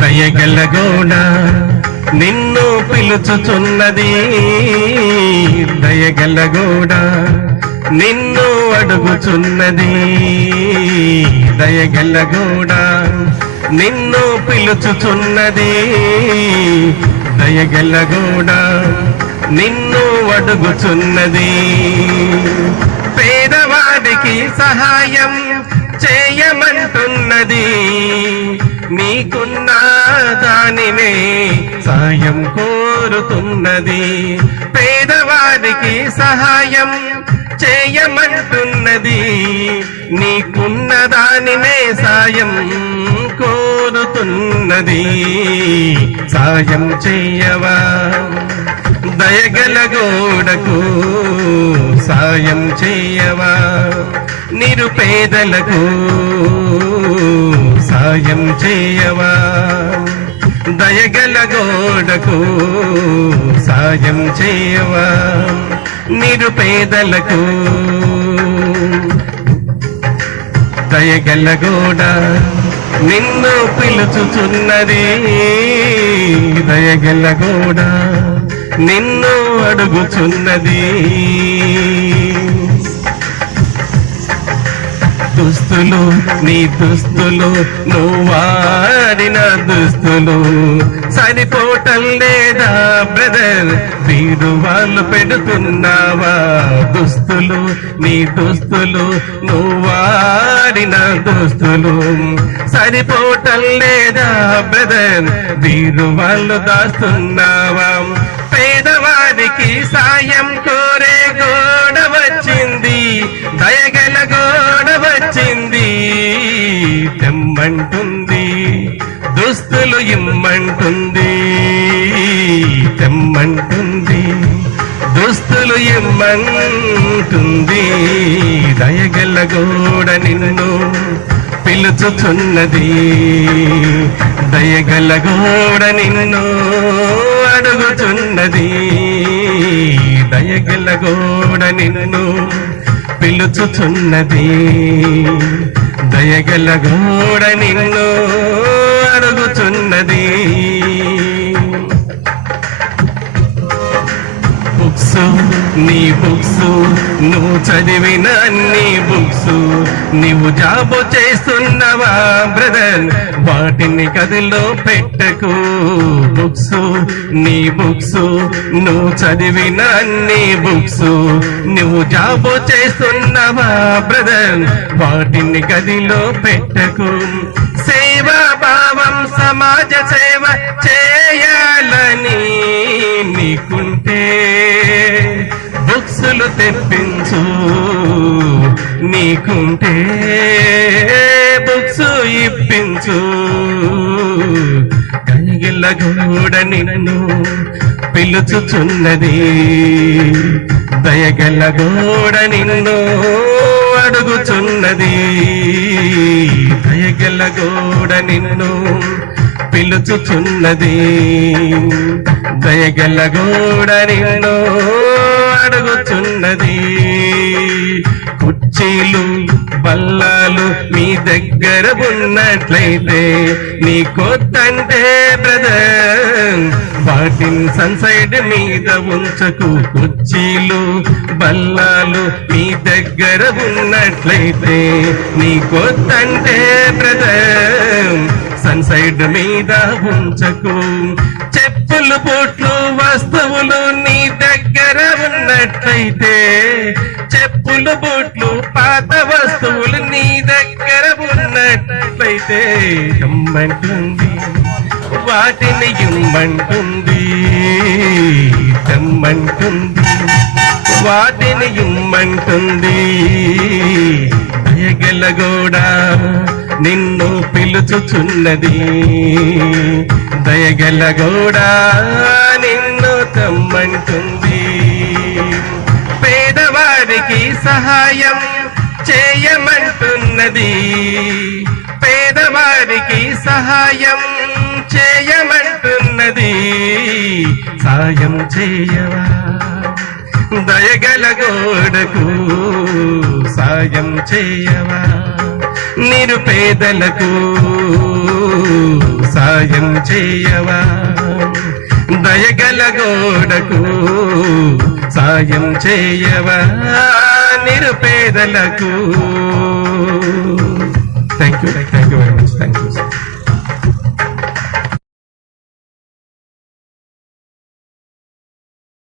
దయగలగోడ నిన్ను పిలుచుచున్నది, దయగలగోడ నిన్ను అడుగుచున్నది, దయగలగోడ నిన్ను పిలుచుచున్నది, దయగలగోడ నిన్ను అడుగుచున్నది. పేదవాడికి సహాయం చేయమంటున్నది, నీకున్న దానినే సాయం కోరుతున్నది. పేదవాడికి సహాయం చేయమంటున్నది, నీకున్న దానినే సాయం కోరుతున్నది. సాయం చేయవా దయగలగోడకు, సాయం చేయవా నిరుపేదలకు, సాయం చేయవా దయగలగోడకు, సాయం చేయవా నిరుపేదలకు. దయగలగోడ నిన్ను పిలుచుచున్నది, దయగలగోడ నిన్ను అడుగుచున్నది. దుస్తులు నీ దుస్తులు, నువ్వు వాడిన దుస్తులు సరిపోవటం లేదా బ్రదర్, వీరు వాళ్ళు పెడుతున్నావా? దుస్తులు నీ దుస్తులు, నువ్వు వాడిన దుస్తులు సరిపోవటం లేదా బ్రదర్, వీరు వాళ్ళు దాస్తున్నావా? పేదవారికి సాయం కోరే గోడ వచ్చింది, దయగల గోడ వచ్చింది. తెమ్మంటుంది దుస్తులు ఇమ్మంటుంది, తెమ్మంటుంది దుస్తులు ఇమ్మంటుంది. దయగల గోడ నిన్ను పిలుచుచున్నది, దయగల గోడ నిన్ను అడుగుచున్నది, దయగల గోడ నిన్ను పిలుచుచున్నది, దయగల గోడ నిన్ను అడుగుచున్నది. బుక్స్ నీ బుక్స్, నువ్వు చదివిన అన్ని బుక్స్, నీవు జాబు చేస్తున్నావా బ్రదర్, వాటిని గదిలో పెట్టకు. బుక్స్ నీ బుక్స్, నువ్వు చదివిన అన్ని బుక్స్, నువ్వు జాబు చేస్తున్నావా బ్రదర్, వాటిని గదిలో పెట్టకు. సేవా భావం సమాజ సేవ చేయాలని నీకుంటే బుక్సులు తెప్పించు, నీకుంటే బుక్స్ ఇప్పించు. దయగల గోడ నిన్ను పిలుచుచున్నది, దయగల గోడ నిన్ను అడుగుచున్నది, దయగల గోడ నిన్ను పిలుచుచున్నది, దయగల గోడ నిన్ను అడుగుచున్నది. కుర్చీలు బల్లాలు మీ దగ్గర ఉన్నట్లయితే నీకొద్దంటే బ్రదర్, వాటిని సన్సైడ్ మీద ఉంచకు. కుర్చీలు బల్లాలు మీ దగ్గర ఉన్నట్లయితే నీకొద్దంటే బ్రదర్, సన్సైడ్ మీద ఉంచకు. చెప్పులు బూట్లు వస్తువులు నీ దగ్గర ఉన్నట్లయితే, చెప్పులు బూట్లు పాత వస్తువులు నీ దగ్గర ఉన్నట్లయితే ఇమ్మంటుంది, వాటిని ఇమ్మంటుంది, తెమ్మంటుంది, వాటిని ఇమ్మంటుంది. దయగల గోడ నిన్ను పిలుచుచున్నది, దయగల గోడ నిన్ను తెమ్మంటుంది. పేదవారికి సహాయం చేయమంటున్నది, పేదవారికి సహాయం చేయమంటున్నది. సాయం చేయవా దయగల గోడకు, సాయం చేయవా నిరుపేదలకు, సాయం సాయం చేయవా దయగల గోడకు సాయం చేయవా నిరుపేదలకు. Thank you very much. Thank you.